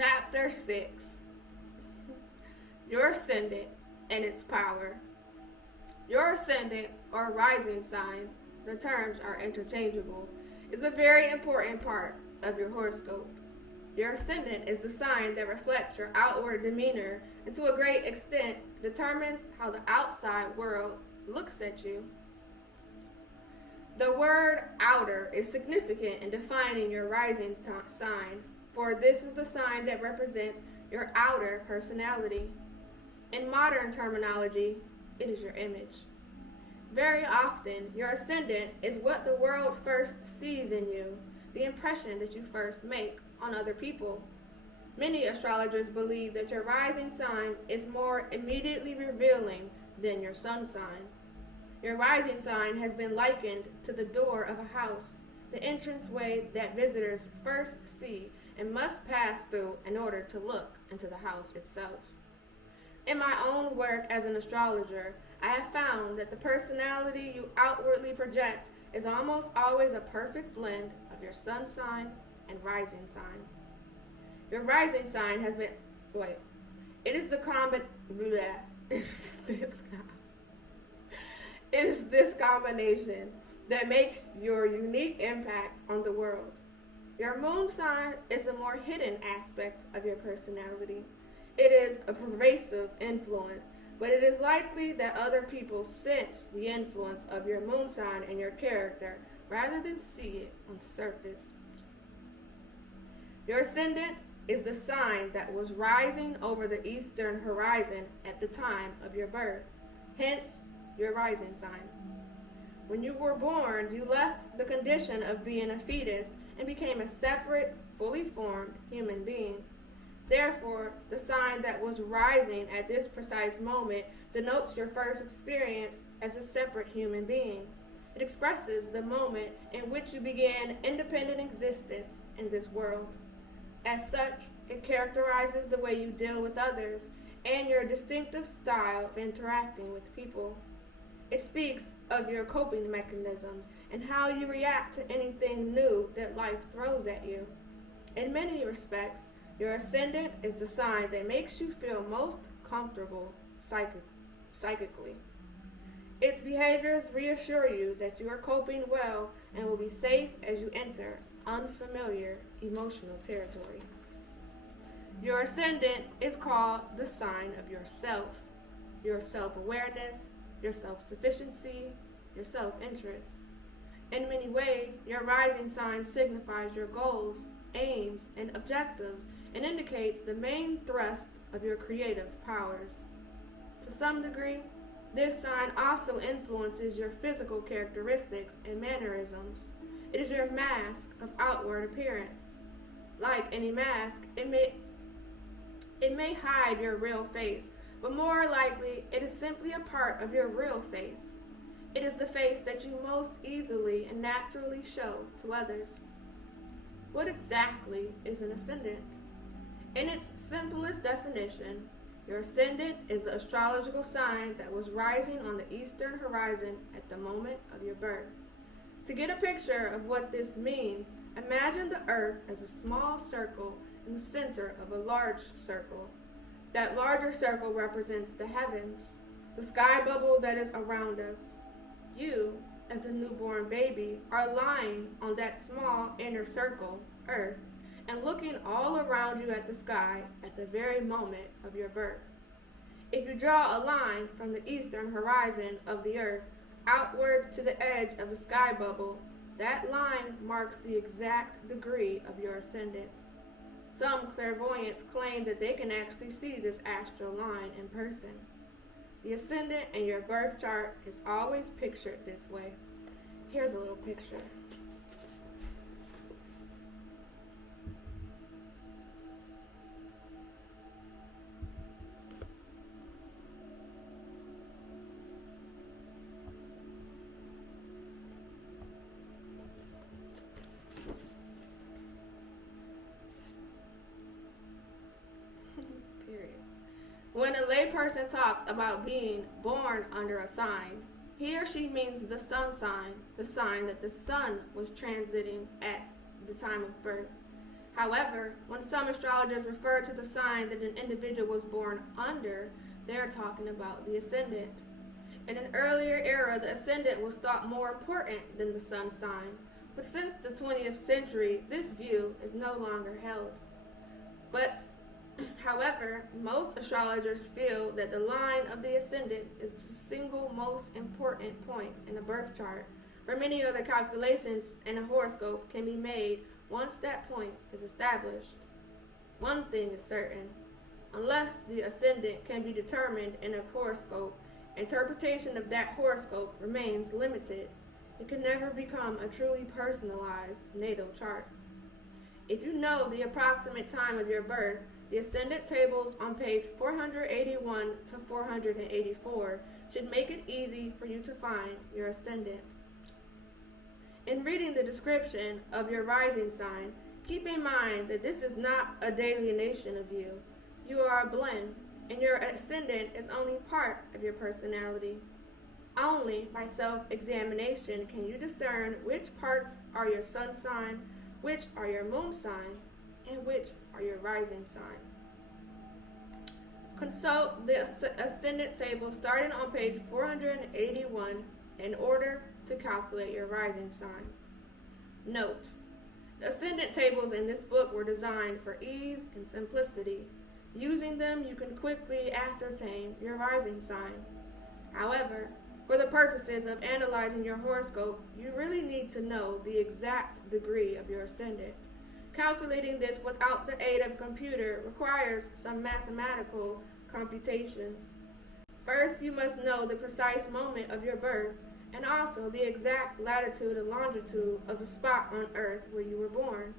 Chapter 6. Your ascendant and its power. Your ascendant or rising sign, the terms are interchangeable, is a very important part of your horoscope. Your ascendant is the sign that reflects your outward demeanor and to a great extent determines how the outside world looks at you. The word outer is significant in defining your rising sign, for this is the sign that represents your outer personality. In modern terminology, it is your image. Very often, your ascendant is what the world first sees in you, the impression that you first make on other people. Many astrologers believe that your rising sign is more immediately revealing than your sun sign. Your rising sign has been likened to the door of a house, the entranceway that visitors first see and must pass through in order to look into the house itself. In my own work as an astrologer, I have found that the personality you outwardly project is almost always a perfect blend of your sun sign and rising sign. Your rising sign has been, it is this combination that makes your unique impact on the world. Your moon sign is the more hidden aspect of your personality. It is a pervasive influence, but it is likely that other people sense the influence of your moon sign in your character rather than see it on the surface. Your ascendant is the sign that was rising over the eastern horizon at the time of your birth, hence your rising sign. When you were born, you left the condition of being a fetus and became a separate, fully formed human being. Therefore, the sign that was rising at this precise moment denotes your first experience as a separate human being. It expresses the moment in which you began independent existence in this world. As such, it characterizes the way you deal with others and your distinctive style of interacting with people. It speaks of your coping mechanisms and how you react to anything new that life throws at you. In many respects, your ascendant is the sign that makes you feel most comfortable psychically. Its behaviors reassure you that you are coping well and will be safe as you enter unfamiliar emotional territory. Your ascendant is called the sign of yourself, your self-awareness, your self-sufficiency, your self-interest. In many ways, your rising sign signifies your goals, aims, and objectives and indicates the main thrust of your creative powers. To some degree, this sign also influences your physical characteristics and mannerisms. It is your mask of outward appearance. Like any mask, it may hide your real face, but more likely it is simply a part of your real face. It is the face that you most easily and naturally show to others. What exactly is an ascendant? In its simplest definition, your ascendant is the astrological sign that was rising on the eastern horizon at the moment of your birth. To get a picture of what this means, imagine the earth as a small circle in the center of a large circle. That larger circle represents the heavens, the sky bubble that is around us. You, as a newborn baby, are lying on that small inner circle, earth, and looking all around you at the sky at the very moment of your birth. If you draw a line from the eastern horizon of the earth outward to the edge of the sky bubble, that line marks the exact degree of your ascendant. Some clairvoyants claim that they can actually see this astral line in person. The ascendant in your birth chart is always pictured this way. Here's a little picture. When a layperson talks about being born under a sign, he or she means the sign that the sun was transiting at the time of birth. However, when some astrologers refer to the sign that an individual was born under, they are talking about the ascendant. In an earlier era, the ascendant was thought more important than the sun sign, but since the 20th century, this view is no longer held. However, most astrologers feel that the line of the ascendant is the single most important point in a birth chart, for many other calculations in a horoscope can be made once that point is established. One thing is certain: unless the ascendant can be determined in a horoscope, interpretation of that horoscope remains limited. It can never become a truly personalized natal chart. If you know the approximate time of your birth, the ascendant tables on page 481 to 484 should make it easy for you to find your ascendant. In reading the description of your rising sign, keep in mind that this is not a delineation of you. You are a blend, and your ascendant is only part of your personality. Only by self-examination can you discern which parts are your sun sign, which are your moon sign, and which are your rising sign. Consult the ascendant table starting on page 481 in order to calculate your rising sign. Note: the ascendant tables in this book were designed for ease and simplicity. Using them, you can quickly ascertain your rising sign. However, for the purposes of analyzing your horoscope, you really need to know the exact degree of your ascendant. Calculating this without the aid of a computer requires some mathematical computations. First, you must know the precise moment of your birth and also the exact latitude and longitude of the spot on Earth where you were born.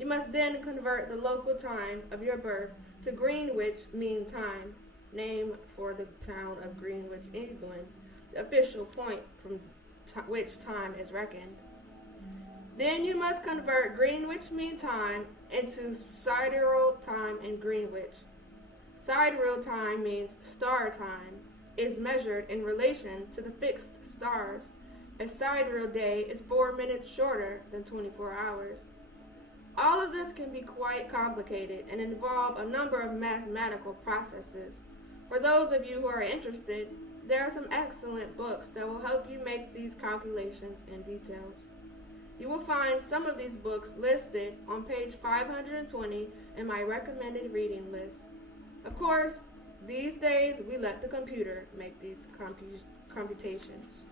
You must then convert the local time of your birth to Greenwich Mean Time, name for the town of Greenwich, England, the official point from which time is reckoned. Then you must convert Greenwich Mean Time into sidereal time in Greenwich. Sidereal time means star time, is measured in relation to the fixed stars. A sidereal day is 4 minutes shorter than 24 hours. All of this can be quite complicated and involve a number of mathematical processes. For those of you who are interested, there are some excellent books that will help you make these calculations in details. You will find some of these books listed on page 520 in my recommended reading list. Of course, these days we let the computer make these computations.